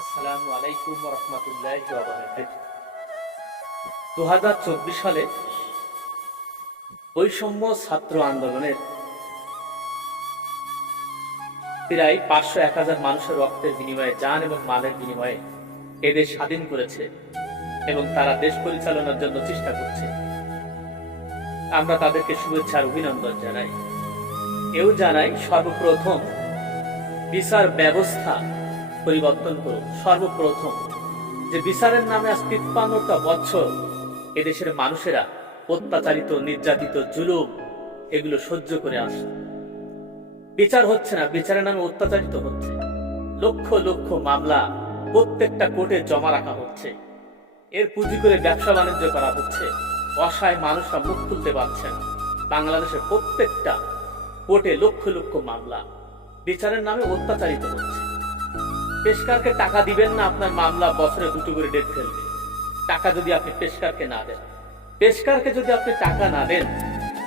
আসসালামু আলাইকুম ওয়া রাহমাতুল্লাহি ওয়া বারাকাতুহু। 2024 সালে বৈষম্য ছাত্র আন্দোলনের প্রায় 500-1000 মানুষের রক্তের বিনিময়ে, জান এবং মালের বিনিময়ে এদেশ স্বাধীন করেছে এবং তারা দেশ পরিচালনার জন্য চেষ্টা করছে। আমরা তাদেরকে শুভেচ্ছা আর অভিনন্দন জানাই। এও জানাই সর্বপ্রথম বিচার ব্যবস্থা পরিবর্তন করুন। সর্বপ্রথম যে বিচারের নামে আজ 53টা বছর এদেশের মানুষেরা অত্যাচারিত, নির্যাতিত, জুলুম এগুলো সহ্য করে আসে। বিচার হচ্ছে না, বিচারের নামে অত্যাচারিত হচ্ছে। লক্ষ লক্ষ মামলা প্রত্যেকটা কোর্টে জমা রাখা হচ্ছে, এর পুঁজি করে ব্যবসা বাণিজ্য করা হচ্ছে। অসহায় মানুষরা মুখ খুলতে পারছে না। বাংলাদেশের প্রত্যেকটা কোর্টে লক্ষ লক্ষ মামলা বিচারের নামে অত্যাচারিত হচ্ছে। পেশকারকে টাকা দিবেন না, আপনার মামলা বছরে 2টো করে ডেট ফেলবে। টাকা যদি আপনি পেশকারকে না দেন, পেশকারকে যদি আপনি টাকা না দেন,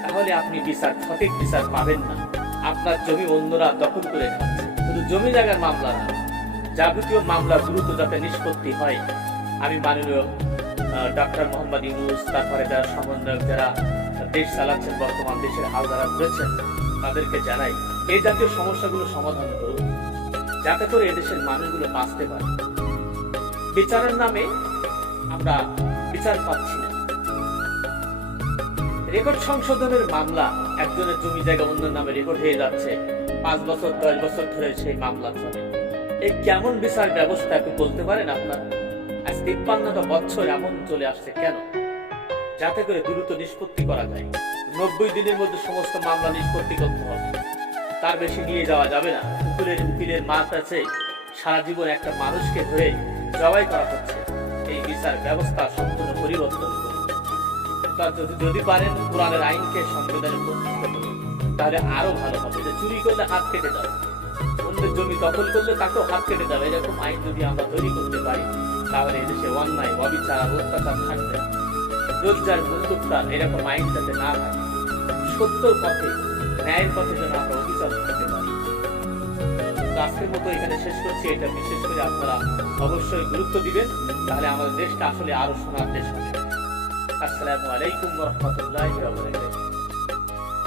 তাহলে আপনি সঠিক বিচার পাবেন না। আপনার জমি অন্যরা দখল করে খাচ্ছে। শুধু জমি জায়গার মামলা না, যাবতীয় মামলা দ্রুত যাতে নিষ্পত্তি হয়, আমি মাননীয় ডক্টর মোহাম্মদ ইউনূস, তারপরে যারা সমন্বয়ক, যারা দেশ চালাচ্ছেন, বর্তমান দেশের হাল যারা করেছেন, তাদেরকে জানাই এই জাতীয় সমস্যাগুলো সমাধান করুন, যাতে করে এদেশের মানুষগুলো বাঁচতে পারে। বিচারের নামে আমরা বিচার পাচ্ছি না। রেকর্ড সংশোধনের মামলা, একজনের জমি জায়গা অন্যের নামে রেকর্ড হয়ে যাচ্ছে, 5 বছর 10 বছর ধরে সেই মামলা চলে। এই কেমন বিচার ব্যবস্থা একটু বলতে পারেন আপনারা? আজ 53টা বছর এমন চলে আসছে কেন? যাতে করে দ্রুত নিষ্পত্তি করা যায়। 90 দিনের মধ্যে সমস্ত মামলা নিষ্পত্তি করতে হবে, তার বেশি নিয়ে যাওয়া যাবে না। উকিলের মাঠ আছে, সারা জীবন একটা মানুষকে ধরে জবাই করা হচ্ছে। এই বিচার ব্যবস্থা সম্পূর্ণ পরিবর্তন করুন। যদি পারেন কোরআনের আইনকে সংবিধানে প্রতিষ্ঠিত করুন, তাহলে আরো ভালো হবে। যে চুরি করলে হাত কেটে যাবে, অন্যের জমি দখল করলে তাকেও হাত কেটে যাবে, এরকম আইন যদি আমরা তৈরি করতে পারি, তাহলে এদেশে অন্যায়, অবিচার আর অত্যাচার থাকবে। রোজগার বন্দুকতার এরকম আইন যাতে না থাকে, সত্যর পথে, ন্যায়ের পথে যেন আমরা অবিচার করতে পারি। আজকের মতো এখানে শেষ করছি। এটা বিশেষ করে আপনারা অবশ্যই গুরুত্ব দিবেন, তাহলে আমাদের দেশটা আসলে আরো সোনার দেশ হবে। আসসালামু আলাইকুম ওয়া রাহমাতুল্লাহি ওয়া বারাকাতুহু।